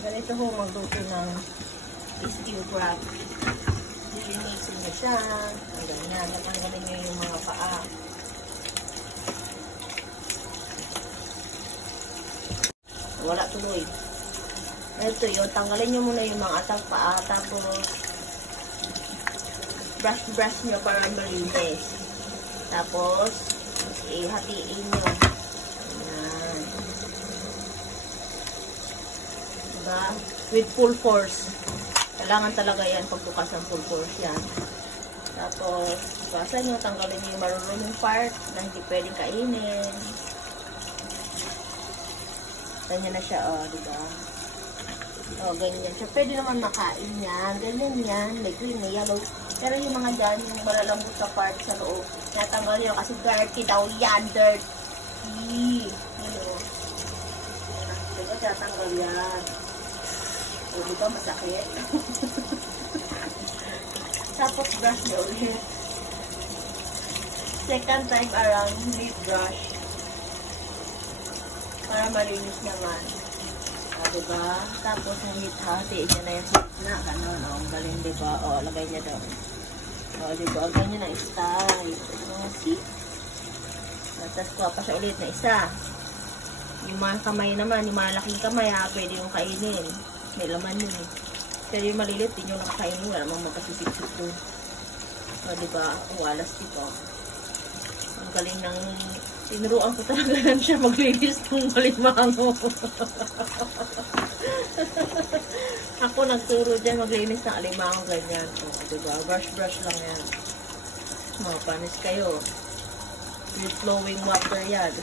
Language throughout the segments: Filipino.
Ganito ho magluto ng stew crab. Linisin na siya. Ganyan. Natanggalin nyo yung mga paa. Wala tuloy. Ito yun. Tanggalin nyo muna yung mga atang paa. Tapos, brush nyo para malinis. Tapos, ihatiin nyo. Ayan. Diba? With full force. Kailangan talaga yan pagbukas ng full force yan. Tapos, basan nyo, tanggalin nyo yung marunong part na hindi pwedeng kainin. Ganyan na siya, o, diba? O, ganyan siya. Pwede naman makain yan. Ganyan yan. May green, may yellow. Pero yung mga dyan, yung malalambot sa part sa loob, natanggal nyo kasi dirty daw yan. Dirty. Hello. Diba, tatanggal yan. O, diba, masakit? Tapos, brush nyo ulit. Second time around, hindi brush. Para malinis naman. O, diba? Tapos, hati niya na yung na, ganun. O, ang galing, diba? O, lagay niya doon. O, diba? Ganyan ang style. O, see? Tapos, kuha pa siya ulit na isa. Yung mga kamay naman, yung malaking kamay, ha, pwede yung kainin. May laman yun, eh. Pero yung malilit, din yung nakakainin. Wala namang magkasisip-sip to. O, diba? Walas dito. Ang galing ng... Tinuruan ko talaga lang siya maglinis ng malimango. Ako nagturo dyan maglinis ng alimango ganyan. O, diba? Brush lang yan. Mapanis kayo. With flowing water yan.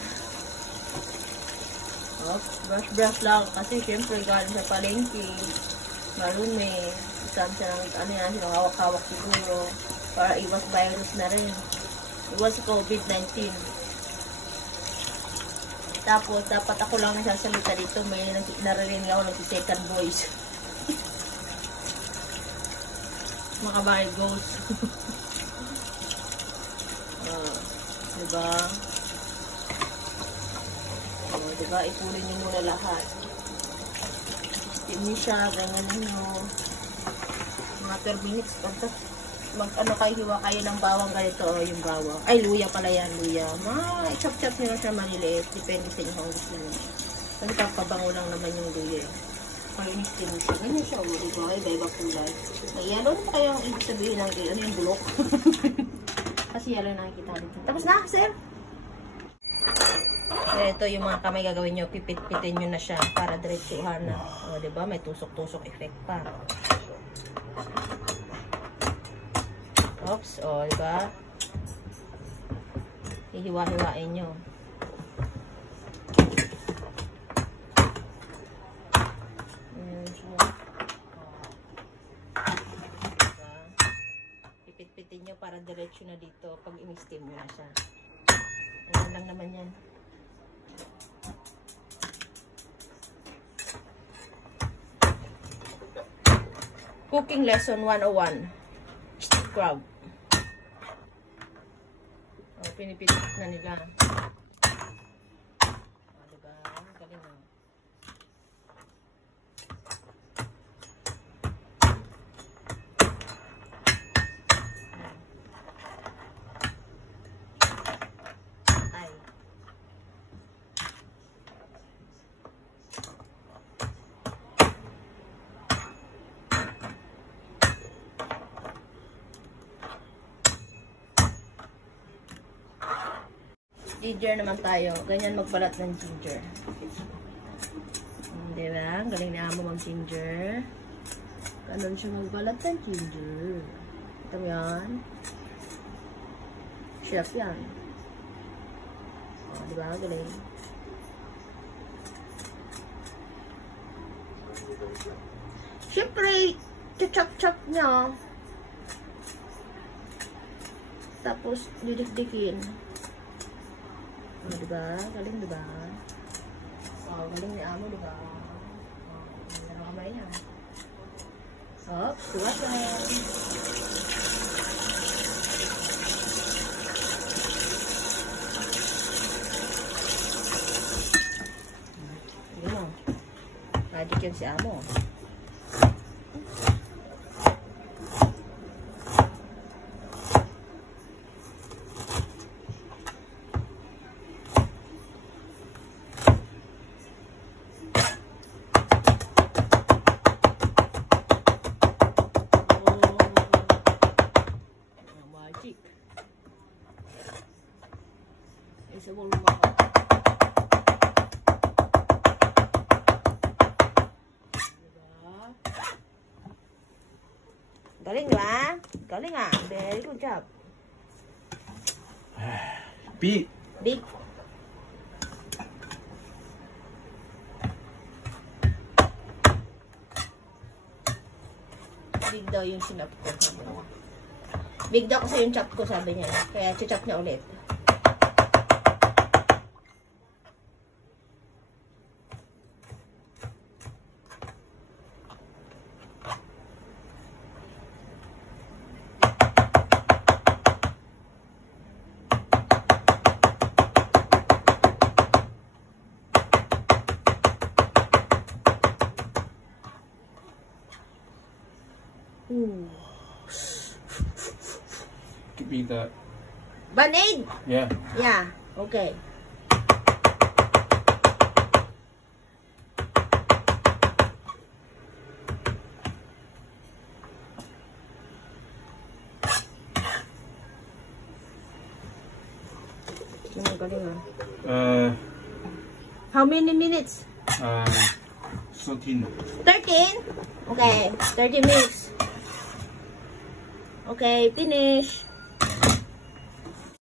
O, brush lang. Kasi syempre galing sa palengke. Marumi. Isang siya ng ano yan. Sinangawak-hawak siguro. Para iwas virus na rin. Iwas COVID-19. Tapos, dapat ako lang nasasalita dito. May naririnig ako ng second voice. Mga ghost. Diba? Diba? Ipunin nyo muna lahat. Steam nyo siya. Ganyan nyo. Mga 12 minutes. Mag-ano kayo, hiwa kayo ng bawang ganito, o yung bawang. Ay, luya pala yan, luya. Chop-chop nyo na siya maliliit. Depende sa inyo kung gusto nyo. Kasi papabango lang naman yung luya. Palinis din mo siya. Ganyan siya, o, diba? Iba-iba kulay. May yellow na kayong ibig sabihin ng ano yung bulok. Kasi yellow na nakikita dito. Tapos na, sir? So, ito yung mga kamay gagawin nyo. Pipit-pitin nyo na siya para diretsuhan na. O, diba? May tusok-tusok effect pa. Oops, o, diba? Hihiwa-hiwain nyo. Pipit-pitin nyo para diretso na dito pag i-steam nyo na siya. Ayan lang naman yan. Cooking lesson 101. Stew crab. Pinipitit na nila. O, diba? Galing na. Ay. Ginger naman tayo. Ganyan magbalat ng ginger. Diba? Galing ni Amo mag-ginger. Ganon siya magbalat ng ginger. Ito mo yan. Chef yan. O, diba? Galing. Siyempre, chop-chop niya. Tapos, didikdikin. O, diba? Galing, diba? O, galing ni Amo, diba? O, ano kamay niya? O, tuwa-tuwa. Magic yan si Amo. Magic. Isa mo lumaka. Galing ba? Galing ah. Very good job. Big. Big. Big daw yung sinap ko. Big daw kasi yung chop ko, sabi niya. Kaya chop niya ulit. Ooh. Give me that. Band-aid? Yeah. Yeah. Okay. Galing ah. How many minutes? 13. 13? Okay. 30 minutes. Okay, finish.